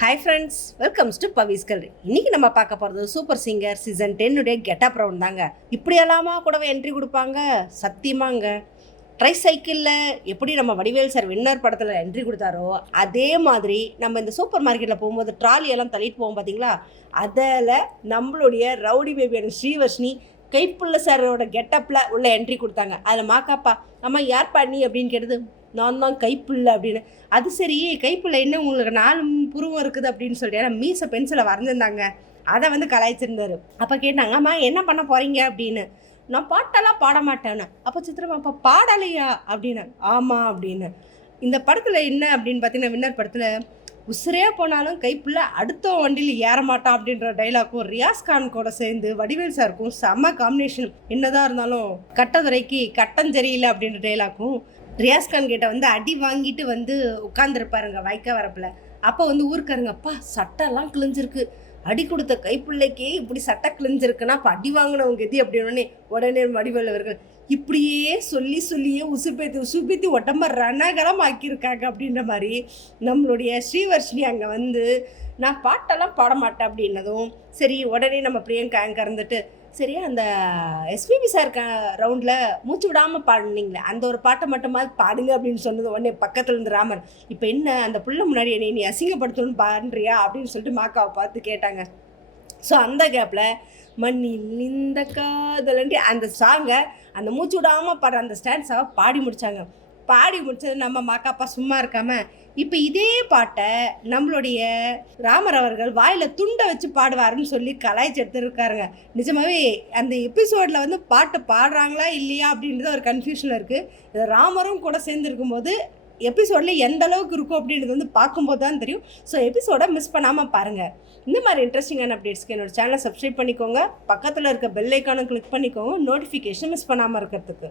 Hi friends, welcomes to பவிஸ் கல்வி. இன்றைக்கி நம்ம பார்க்க போகிறது super singer season 10 getup round தாங்க. இப்படியெல்லாமா கூடவே என்ட்ரி கொடுப்பாங்க? சத்தியமாங்க. ட்ரை சைக்கிளில் எப்படி நம்ம வடிவேல் சார் வின்னர் படத்தில் என்ட்ரி கொடுத்தாரோ அதே மாதிரி நம்ம இந்த சூப்பர் மார்க்கெட்டில் போகும்போது ட்ராலியெல்லாம் தள்ளிட்டு போவோம் பார்த்தீங்களா, அதில் நம்மளுடைய ரவுடி பேபியான ஸ்ரீவர்ஷினி கைப்புள்ள சாரோட கெட்டப்பில் உள்ள என்ட்ரி கொடுத்தாங்க. அதில் மாக்காப்பா அம்மா யார் பண்ணி அப்படின்னு கேட்டது, நான் தான் கைப்புள்ள அப்படின்னு. அது சரி, கைப்புள்ள என்ன உங்களுக்கு 4 புருவம் இருக்குது அப்படின்னு சொல்லிட்டு ஏன்னா மீசை பென்சிலை வரைஞ்சிருந்தாங்க, அதை வந்து கலாய்ச்சிருந்தாரு. அப்போ கேட்டாங்க, அம்மா என்ன பண்ண போகிறீங்க அப்படின்னு. நான் பாட்டெல்லாம் பாட மாட்டேன்னு. அப்போ சித்திரமா அப்போ பாடலையா அப்படின்னு. ஆமாம் அப்படின்னு. இந்த படத்தில் என்ன அப்படின்னு பார்த்தீங்கன்னா, வின்னர் படத்தில் உசுரே போனாலும் கைப்புள்ள அடுத்த வண்டியில் ஏற மாட்டான் அப்படின்ற டைலாக்கும் ரியாஸ் கான் கூட சேர்ந்து வடிவேல் சாருக்கும் செம்ம காம்பினேஷன். என்னதான் இருந்தாலும் கட்டதுரைக்கு கட்டஞ்சரியில்லை அப்படின்ற டைலாக்கும் ரியாஸ் கான் கிட்ட வந்து அடி வாங்கிட்டு வந்து உட்காந்துருப்பாருங்க வைக்க வரப்பில். அப்போ வந்து ஊருக்காருங்க, அப்பா சட்டெல்லாம் கிழிஞ்சிருக்கு, அடி கொடுத்த கைப்பிள்ளைக்கே இப்படி சட்டை கிழிஞ்சிருக்குன்னா அப்போ அடி வாங்கினவங்க எதி அப்படின்னே உடனே வடிவேல் அவர்கள் இப்படியே சொல்லியே உசுப்பேத்தி உடம்ப ரணகலம் ஆக்கியிருக்காங்க அப்படின்ற மாதிரி நம்மளுடைய ஸ்ரீவர்ஷினி அங்கே வந்து நான் பாட்டெல்லாம் பாட மாட்டேன் அப்படின்னதும் சரி, உடனே நம்ம பிரியங்கா அங்கே இருந்துட்டு சரி அந்த எஸ்பிபி சார் ரவுண்டில் மூச்சு விடாமல் பாடுனீங்களே அந்த ஒரு பாட்டை மட்டுமாவது பாடுங்க அப்படின்னு சொன்னது உடனே பக்கத்தில் இருந்து ராமர், இப்போ என்ன அந்த புள்ள முன்னாடி என்னை நீ அசிங்கப்படுத்தணும்னு பாடுறியா அப்படின்னு சொல்லிட்டு மாக்காவை பார்த்து கேட்டாங்க. ஸோ அந்த கேப்பில் மண்ணில் இந்த காதலன்றி அந்த சாங்கை அந்த மூச்சு விடாமல் பாடுற அந்த ஸ்டாண்ட்ஸாக பாடி முடித்தாங்க. பாடி முடிச்சது நம்ம மாக்காப்பா சும்மா இருக்காமல் இப்போ இதே பாட்டை நம்மளுடைய ராமர் அவர்கள் வாயில் துண்டை வச்சு பாடுவாருன்னு சொல்லி கலாய்ச்சி எடுத்துருக்காருங்க. நிஜமாகவே அந்த எபிசோடில் வந்து பாட்டு பாடுறாங்களா இல்லையா அப்படின்றது ஒரு கன்ஃபியூஷனில் இருக்குது. இது ராமரும் கூட சேர்ந்துருக்கும் போது எபிசோடில் எந்த அளவுக்கு இருக்கும் அப்படின்றது வந்து பார்க்கும்போது தான் தெரியும். ஸோ எபிசோடை மிஸ் பண்ணாமல் பாருங்கள். இந்த மாதிரி இன்ட்ரெஸ்டிங்கான அப்டேட்ஸ்க்கு என்னோடய சேனலை சப்ஸ்கிரைப் பண்ணிக்கோங்க, பக்கத்தில் இருக்க பெல் ஐக்கானை கிளிக் பண்ணிக்கோங்க, நோட்டிஃபிகேஷன் மிஸ் பண்ணாமல் இருக்கிறதுக்கு.